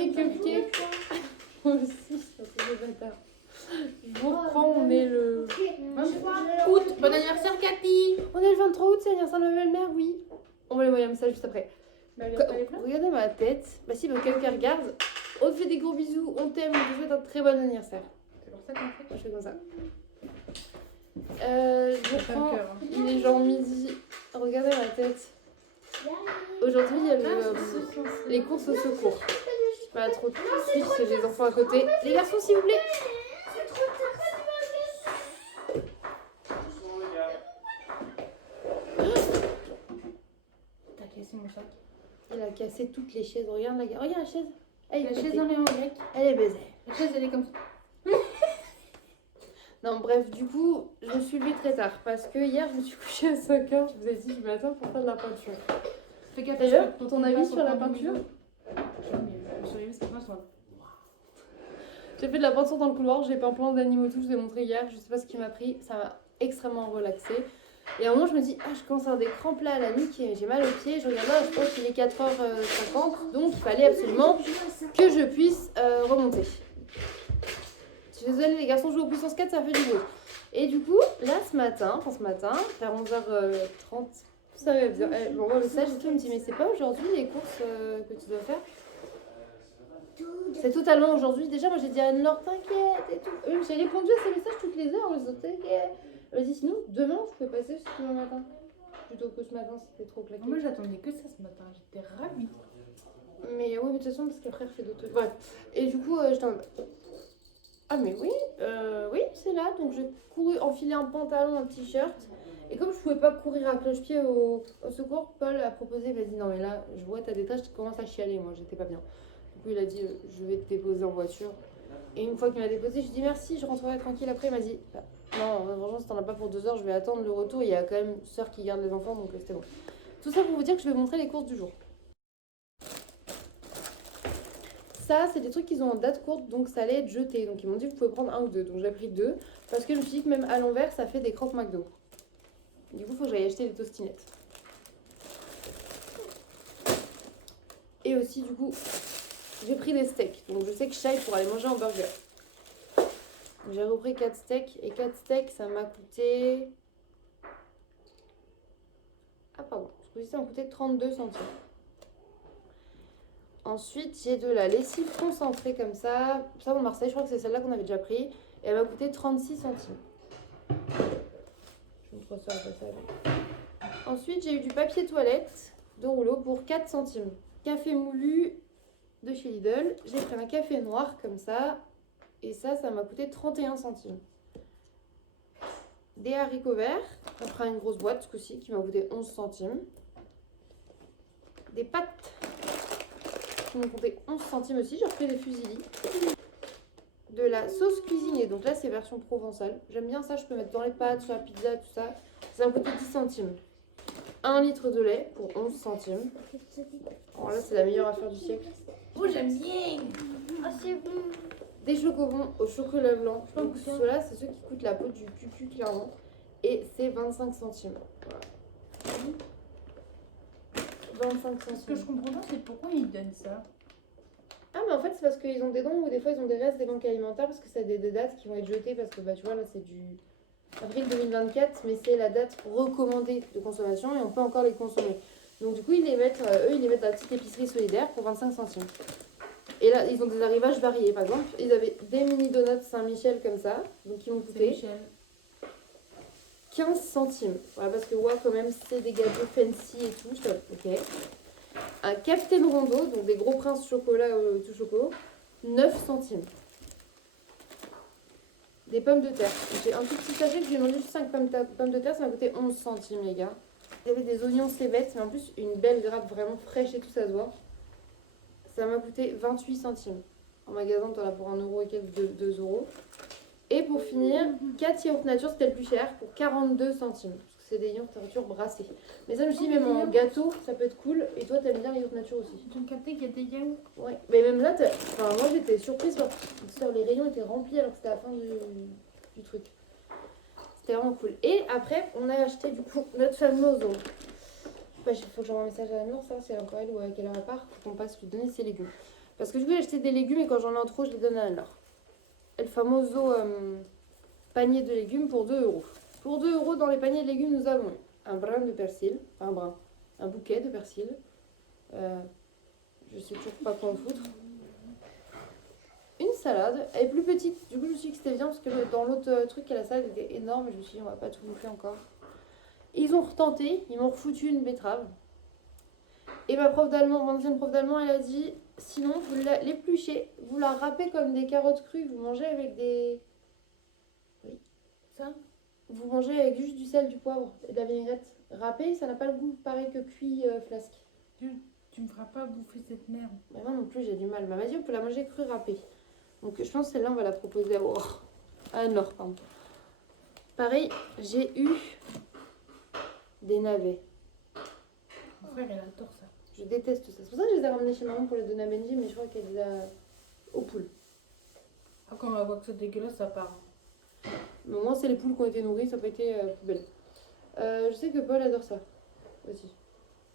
les cupcakes. Moi aussi, c'est un truc de bâtard. Je vous reprends, on est le 23 août. Bon anniversaire, Cathy. On est le 23 août, c'est l'anniversaire de ma belle-mère, oui. On va lui envoyer un message juste après. Regardez ma tête. Bah si, bah, quelqu'un regarde. On te fait des gros bisous, on t'aime, on te souhaite un très bon anniversaire. C'est pour ça qu'on fait. Moi, je fais comme ça. Je reprends. Il est genre midi. Regardez ma tête. Aujourd'hui, il y a les courses au secours. Pas trop triste, c'est les enfants à côté. Les garçons, s'il vous plaît. T'as cassé mon sac. Il a cassé toutes les chaises. Regarde la chaise. Elle La chaise dans les mains, mec. Elle est baisée. La chaise, elle est comme ça. Non, bref, du coup, je me suis levée très tard parce que hier, je me suis couchée à 5h. Je vous ai dit, je m'attends pour faire de la peinture. Fais gaffe. D'ailleurs, ton avis sur la peinture? J'ai fait de la peinture dans le couloir, j'ai peint plein d'animaux tout, je vous ai montré hier, je sais pas ce qui m'a pris, ça m'a extrêmement relaxée. Et à un moment je me dis, je commence à avoir des crampes là à la nuque, j'ai mal aux pieds, je regarde là, je pense qu'il est 4h50, donc il fallait absolument que je puisse remonter. Je suis désolée, les garçons jouent au puissance 4, ça fait du bruit. Et du coup, là ce matin, vers 11h30, ça va bien, on voit le message et tout, il me dit, mais c'est pas aujourd'hui les courses que tu dois faire? C'est totalement aujourd'hui. Déjà, moi j'ai dit à Anne-Laure, t'inquiète et tout. J'ai répondu à ces messages toutes les heures. Elle m'a dit, sinon, demain, je peux passer ce demain matin. Plutôt que ce matin, c'était trop claqué. Moi, j'attendais que ça ce matin. J'étais ravie. Mais oui, mais de toute façon, parce qu'après, elle fait d'autres trucs. Bref. Et du coup, j'étais en mode, ah, mais oui, oui, c'est là. Donc, j'ai couru, enfilé un pantalon, un t-shirt. Et comme je pouvais pas courir à cloche-pied au secours, Paul a proposé, il m'a dit, non, mais là, je vois ta détresse, je commence à chialer. Moi, j'étais pas bien. Du coup, il a dit, je vais te déposer en voiture. Et une fois qu'il m'a déposé, je lui ai dit merci, je rentrerai tranquille après. Il m'a dit, non, franchement, si t'en as pas pour 2 heures, je vais attendre le retour. Il y a quand même sœur qui garde les enfants, donc c'était bon. Tout ça pour vous dire que je vais vous montrer les courses du jour. Ça, c'est des trucs qu'ils ont en date courte, donc ça allait être jeté. Donc ils m'ont dit, vous pouvez prendre 1 ou 2. Donc j'ai pris 2, parce que je me suis dit que même à l'envers, ça fait des croque McDo. Du coup, il faut que j'aille acheter des tostinettes. Et aussi, du coup, j'ai pris des steaks, donc je sais que Shai pour aller manger un burger. J'ai repris 4 steaks, et 4 steaks, ça m'a coûté... Ah pardon, je crois que ça m'a coûté 32 centimes. Ensuite, j'ai de la lessive concentrée comme ça. Ça, pour Marseille, je crois que c'est celle-là qu'on avait déjà pris. Et elle m'a coûté 36 centimes. Je vous montre ça après ça. Ensuite, j'ai eu du papier toilette de rouleau pour 4 centimes. Café moulu de chez Lidl. J'ai pris un café noir comme ça. Et ça m'a coûté 31 centimes. Des haricots verts. Après une grosse boîte ce coup-ci qui m'a coûté 11 centimes. Des pâtes qui m'ont coûté 11 centimes aussi. J'ai repris des fusillis. De la sauce cuisinée. Donc là, c'est version provençale. J'aime bien ça. Je peux mettre dans les pâtes, sur la pizza, tout ça. Ça m'a coûté 10 centimes. 1 litre de lait pour 11 centimes. Alors là, c'est la meilleure affaire du siècle. Oh, j'aime bien. Ah, c'est bon. Des chocobons au chocolat blanc. Je pense que ceux-là, c'est ceux qui coûtent la peau du cucu, clairement. Et c'est 25 centimes. Voilà. 25 centimes. Ce que je comprends pas, c'est pourquoi ils donnent ça. Ah, mais en fait, c'est parce qu'ils ont des dons ou des fois ils ont des restes des banques alimentaires parce que c'est des dates qui vont être jetées parce que, bah, tu vois, là, c'est du avril 2024, mais c'est la date recommandée de consommation et on peut encore les consommer. Donc, du coup, ils les mettent, eux, ils les mettent à la petite épicerie solidaire pour 25 centimes. Et là, ils ont des arrivages variés. Par exemple, ils avaient des mini donuts Saint-Michel comme ça, donc qui m'ont coûté 15 centimes. Voilà, parce que ouais, quand même, c'est des gâteaux fancy et tout. Je fais, ok. Un Captain Rondo, donc des gros princes chocolat tout choco, 9 centimes. Des pommes de terre. J'ai un tout petit sachet que j'ai vendu 5 pommes de terre, ça m'a coûté 11 centimes, les gars. Il y avait des oignons cébettes, mais en plus, une belle grappe vraiment fraîche et tout, ça se voit. Ça m'a coûté 28 centimes. En magasin, t'en as pour 1 euro et quelques 2 euros. Et pour finir, 4 yaourts nature, c'était le plus cher, pour 42 centimes. Parce que c'est des yaourts nature brassés. Mais ça, je me suis dit, même en gâteau, ça peut être cool. Et toi, t'aimes bien les yaourts nature aussi. Tu as capté qu'il y a des yaourts? Ouais. Mais même là, enfin, moi, j'étais surprise parce que les rayons étaient remplis alors que c'était la fin du truc. C'était vraiment cool. Et après, on a acheté du coup notre fameuse... Bah, il faut que j'envoie un message à Anne-Laure, ça, si elle est encore elle ou à quelle heure elle part. Faut qu'on passe lui donner ses légumes. Parce que du coup, j'ai acheté des légumes et quand j'en ai en trop, je les donne à Anne-Laure. El famoso panier de légumes pour 2 euros. Pour 2 euros, dans les paniers de légumes, nous avons un brin de persil, enfin un brin, un bouquet de persil. Je sais toujours pas quoi en foutre. Une salade, elle est plus petite, du coup je me suis dit que c'était bien parce que dans l'autre truc, la salade était énorme et je me suis dit on va pas tout bouffer encore. Et ils ont retenté, ils m'ont refoutu une betterave. Et ma prof d'allemand, mon ancienne prof d'allemand, elle a dit sinon vous l'épluchez, vous la râpez comme des carottes crues, vous mangez avec des... Oui, ça. Vous mangez avec juste du sel, du poivre et de la vinaigrette. Râpé, ça n'a pas le goût pareil que cuit flasque. Tu me feras pas bouffer cette merde. Mais moi non plus, j'ai du mal. Ma m'a dit on peut la manger crue râpée. Donc je pense que celle-là, on va la proposer à Aurore. À Anne-Laure, pardon. Pareil, j'ai eu des navets. Mon frère, elle adore ça. Je déteste ça. C'est pour ça que je les ai ramenés chez maman pour les donner à Benji, mais je crois qu'elle les a aux poules. Ah, quand on voit que c'est dégueulasse, ça part. Mais au moins, c'est les poules qui ont été nourries, ça n'a pas été poubelle. Je sais que Paul adore ça aussi.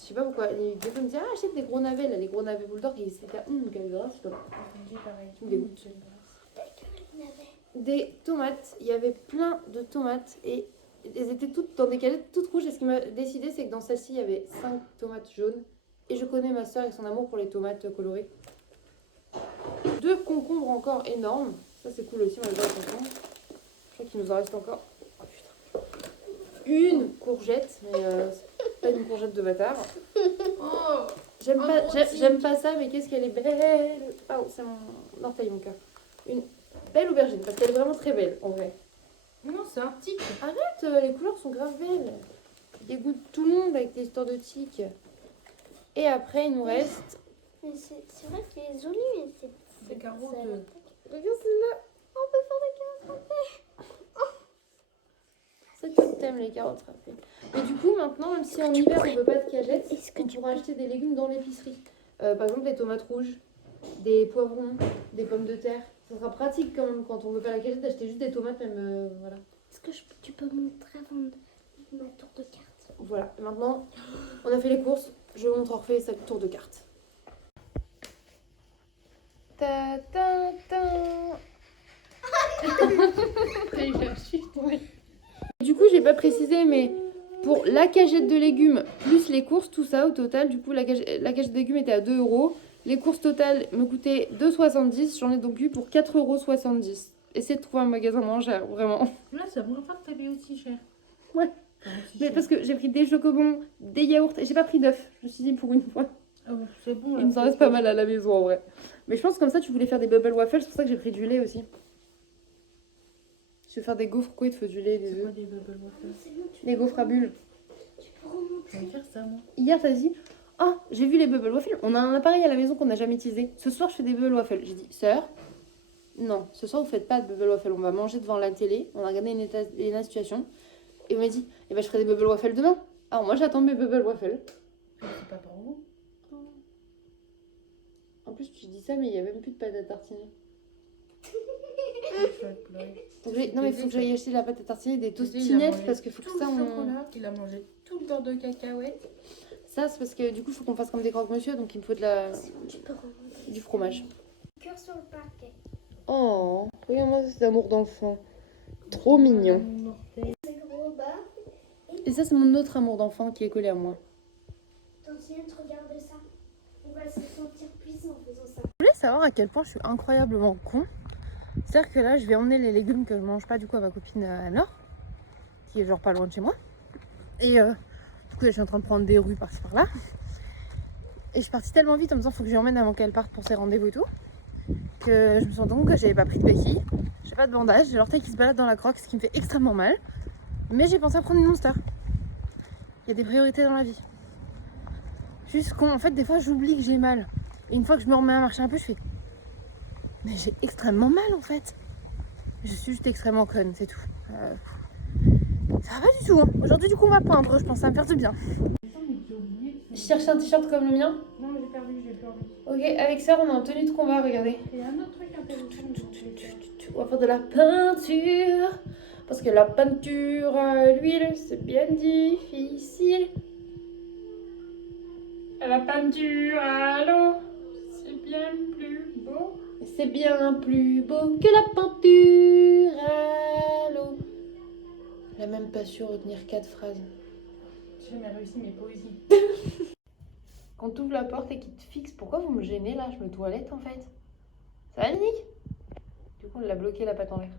Je sais pas pourquoi. Des fois, il me dit ah, achète des gros navets, là, les gros navets bulldog. Et c'était quelle grâce, c'est pas Pareil. Tu me dégoûtes. Des tomates, il y avait plein de tomates et elles étaient toutes dans des cagettes toutes rouges. Et ce qui m'a décidé, c'est que dans celle-ci, il y avait 5 tomates jaunes. Et je connais ma soeur et son amour pour les tomates colorées. 2 concombres encore énormes. Ça, c'est cool aussi, on adore les concombres. Je crois qu'il nous en reste encore. Oh putain. Une courgette, mais c'est pas une courgette de bâtard. Oh, J'aime pas ça, mais qu'est-ce qu'elle est belle. Pardon, c'est mon orteil, mon cœur. Une belle aubergine, parce qu'elle est vraiment très belle, en vrai. non, c'est un tic. Arrête, les couleurs sont grave belles. Dégoûte tout le monde avec tes histoires de tiques. Et après, il nous reste... Mais c'est vrai qu'il est joli, mais c'est Des carottes. Regarde celle-là. On peut faire des carottes. C'est que t'aimes les carottes râpées. Et du coup, maintenant, même si en hiver, on veut pas de cagettes, on pourra acheter des légumes dans l'épicerie. Par exemple, des tomates rouges, des poivrons, des pommes de terre. Ça sera pratique quand même, quand on veut pas la cagette, d'acheter juste des tomates, même, voilà. Est-ce que tu peux montrer avant ma tour de cartes? Voilà, et maintenant, on a fait les courses. Je vous montre Orphée sa tour de cartes. Ta ta ta. Du coup, j'ai pas précisé, mais pour la cagette de légumes plus les courses, tout ça au total, du coup, la cagette de légumes était à 2 euros. Les courses totales me coûtaient 2,70. J'en ai donc eu pour 4,70 €. Essayez de trouver un magasin moins cher, vraiment. Là, c'est la première fois que t'as payé aussi cher. Ouais. Enfin, aussi Mais cher. parce que j'ai pris des chocobons, des yaourts et j'ai pas pris d'œufs. Je me suis dit pour une fois. Oh, c'est bon. Là, Il nous en reste pas mal à la maison en vrai. Mais je pense que comme ça tu voulais faire des bubble waffles, c'est pour ça que j'ai pris du lait aussi. Je vais faire des gaufres couettes, il faut du lait, des C'est quoi œufs. des bubble waffles? C'est bon, Des gaufres à bulles. tu peux remonter. Je vais faire ça, moi. Hier t'as dit ah j'ai vu les bubble waffles, on a un appareil à la maison qu'on n'a jamais utilisé. Ce soir je fais des bubble waffles. J'ai dit sœur, non, ce soir vous faites pas de bubble waffles, on va manger devant la télé, on a regardé une situation. Et on m'a dit eh ben je ferai des bubble waffles demain. Alors moi j'attends mes bubble waffles. C'est pas pour vous. En plus tu dis ça mais il y a même plus de pâte à tartiner. Non mais il faut que j'aille acheter la pâte à tartiner, des tostinettes parce qu'il faut que tout ça le on... chocolat, il a mangé tout le beurre de cacahuètes. Ça c'est parce que du coup il faut qu'on fasse comme des croque-monsieur donc il me faut de la... Tu peux remonter. du fromage. Cœur sur le parquet. Oh, regarde-moi cet amour d'enfant. Trop mignon. C'est gros bas. Et ça c'est mon autre amour d'enfant qui est collé à moi. Tantinette, regarde ça. On va se sentir puissant en faisant ça. Vous voulez savoir à quel point je suis incroyablement con? C'est-à-dire que là je vais emmener les légumes que je mange pas du coup à ma copine Anne-Laure, qui est genre pas loin de chez moi. Et du coup je suis en train de prendre des rues par-ci par-là. Et je suis partie tellement vite en me disant faut que je l'emmène avant qu'elle parte pour ses rendez-vous et tout, que je me suis rendu compte que j'avais pas pris de béquille, j'ai pas de bandage, j'ai l'orteil qui se balade dans la croque, ce qui me fait extrêmement mal. Mais j'ai pensé à prendre une Monster. Il y a des priorités dans la vie. Juste con, en fait des fois j'oublie que j'ai mal. Et une fois que je me remets à marcher un peu, je fais mais j'ai extrêmement mal en fait. Je suis juste extrêmement conne, c'est tout. Ça va pas du tout. Hein. Aujourd'hui du coup on va peindre, je pense que ça va me faire du bien. Je cherche un t-shirt comme le mien. Non, mais j'ai perdu, j'ai perdu. Ok, avec ça on est en tenue de combat, regardez. Il y a un autre truc intéressant. On va faire de la peinture. Parce que la peinture à l'huile, c'est bien difficile. La peinture à l'eau, c'est bien plus c'est bien plus beau que la peinture à l'eau. Elle a même pas su retenir 4 phrases. J'ai jamais réussi mes poésies. Quand tu ouvres la porte et qu'il te fixe, pourquoi vous me gênez là? Je me toilette en fait. Ça va, Nick? Du coup, on l'a bloqué la patte en l'air.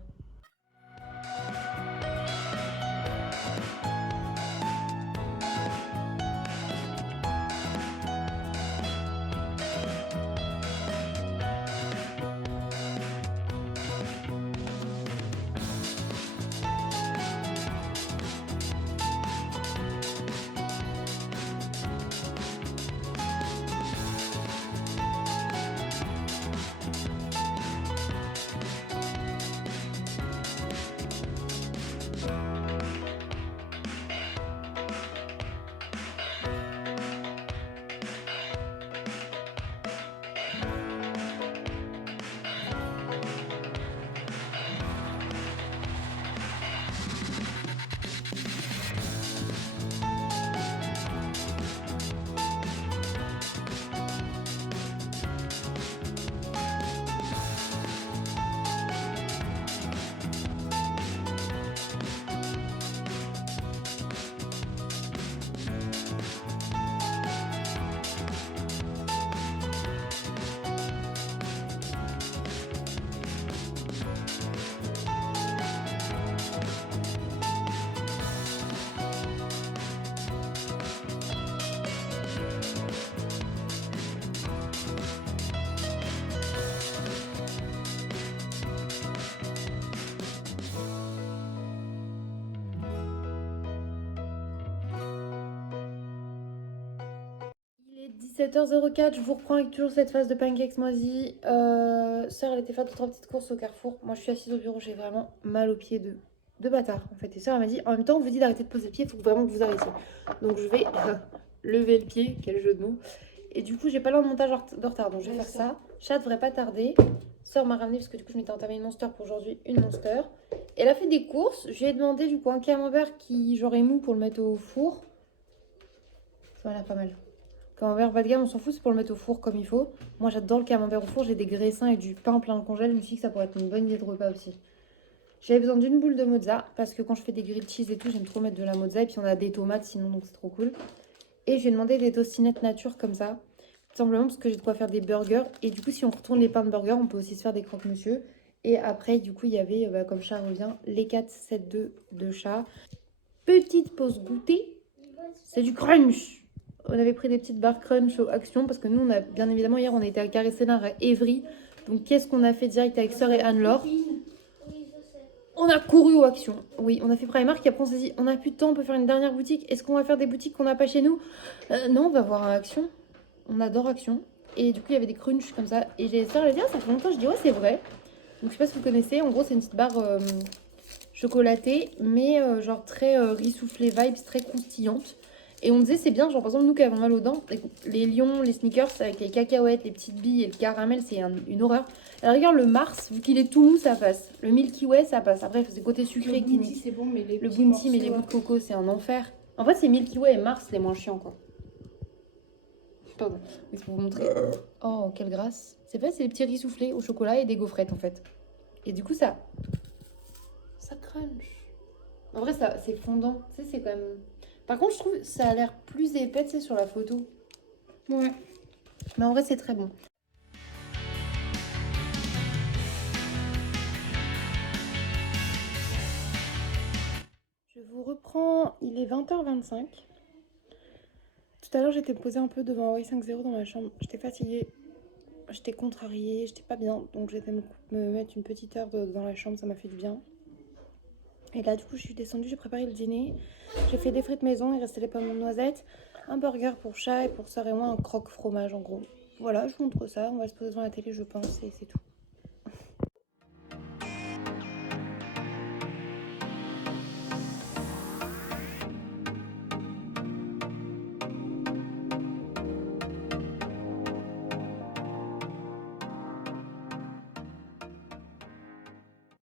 Il est 17h04, je vous reprends avec toujours cette phase de pancakes moisis. Sœur, elle était faire 2-3 petites courses au Carrefour. Moi, je suis assise au bureau, j'ai vraiment mal aux pieds de bâtard en fait. Et sœur, elle m'a dit en même temps, on vous dit d'arrêter de poser le pied, il faut vraiment que vous arrêtiez. Donc, je vais lever le pied, quel jeu de mots. Et du coup, j'ai pas le montage de retard, donc je vais faire ça. Chat devrait pas tarder. Sœur m'a ramené parce que du coup, je m'étais entamé une Monster pour aujourd'hui, une Monster. Et elle a fait des courses. Je lui ai demandé du coup un camembert qui genre est mou pour le mettre au four. Ça a l'air pas mal. Camembert bas de gamme, on s'en fout, c'est pour le mettre au four comme il faut. Moi, j'adore le camembert au four. J'ai des graissins et du pain plein de congèle. Je me suis dit que ça pourrait être une bonne idée de repas aussi. J'avais besoin d'une boule de mozza parce que quand je fais des grilled cheese et tout, j'aime trop mettre de la mozza. Et puis, on a des tomates sinon, donc c'est trop cool. Et j'ai demandé des tostinettes nature comme ça. Tout simplement parce que j'ai de quoi faire des burgers. Et du coup, si on retourne les pains de burgers, on peut aussi se faire des croque-monsieur. Et après, du coup, il y avait, comme chat revient, les 4-7-2 de chat. Petite pause goûter. C'est du crunch. On avait pris des petites barres crunch au Action parce que nous, on a bien évidemment, hier, on était à Carré-Sénard à Évry. Donc, qu'est-ce qu'on a fait direct avec Sœur et Anne-Laure? On a couru au Action. Oui, on a fait Primark. Et après, on s'est dit, on n'a plus de temps, on peut faire une dernière boutique. Est-ce qu'on va faire des boutiques qu'on n'a pas chez nous? Non, on va voir un Action. On adore Action. Et du coup, il y avait des crunchs comme ça. Et j'ai Sœur, elle a dit, ah, ça fait longtemps. Je dis, ouais, c'est vrai. Donc, je sais pas si vous connaissez. En gros, c'est une petite barre chocolatée, mais genre très riz soufflé vibes, très croustillante. Et on disait, c'est bien, genre par exemple, nous qui avons mal aux dents, les lions, les sneakers avec les cacahuètes, les petites billes et le caramel, c'est une horreur. Alors, regarde le Mars, vu qu'il est tout mou, ça passe. Le Milky Way, ça passe. Après, c'est côté sucré qui nique. C'est bon, mais les Le petits Bounty, mais les morceaux, bouts de coco, c'est un enfer. En fait, c'est Milky Way et Mars les moins chiants, quoi. Pardon, mais c'est pour vous montrer. Oh, quelle grâce. C'est pas, c'est des petits riz soufflés au chocolat et des gaufrettes, en fait. Et du coup, ça crunch. En vrai, ça, c'est fondant. Tu sais, c'est quand même... Par contre, je trouve que ça a l'air plus épais, tu sais, sur la photo. Ouais. Mais en vrai, c'est très bon. Je vous reprends, il est 20h25. Tout à l'heure, j'étais posée un peu devant Huawei 5.0 dans ma chambre. J'étais fatiguée, j'étais contrariée, j'étais pas bien. Donc, j'étais me mettre une petite heure dans la chambre, ça m'a fait du bien. Et là, du coup, je suis descendue, j'ai préparé le dîner. J'ai fait des frites maison, il restait les pommes aux noisettes, un burger pour chat et pour Sœur et moi, un croque fromage en gros. Voilà, je vous montre ça. On va se poser devant la télé, je pense, et c'est tout.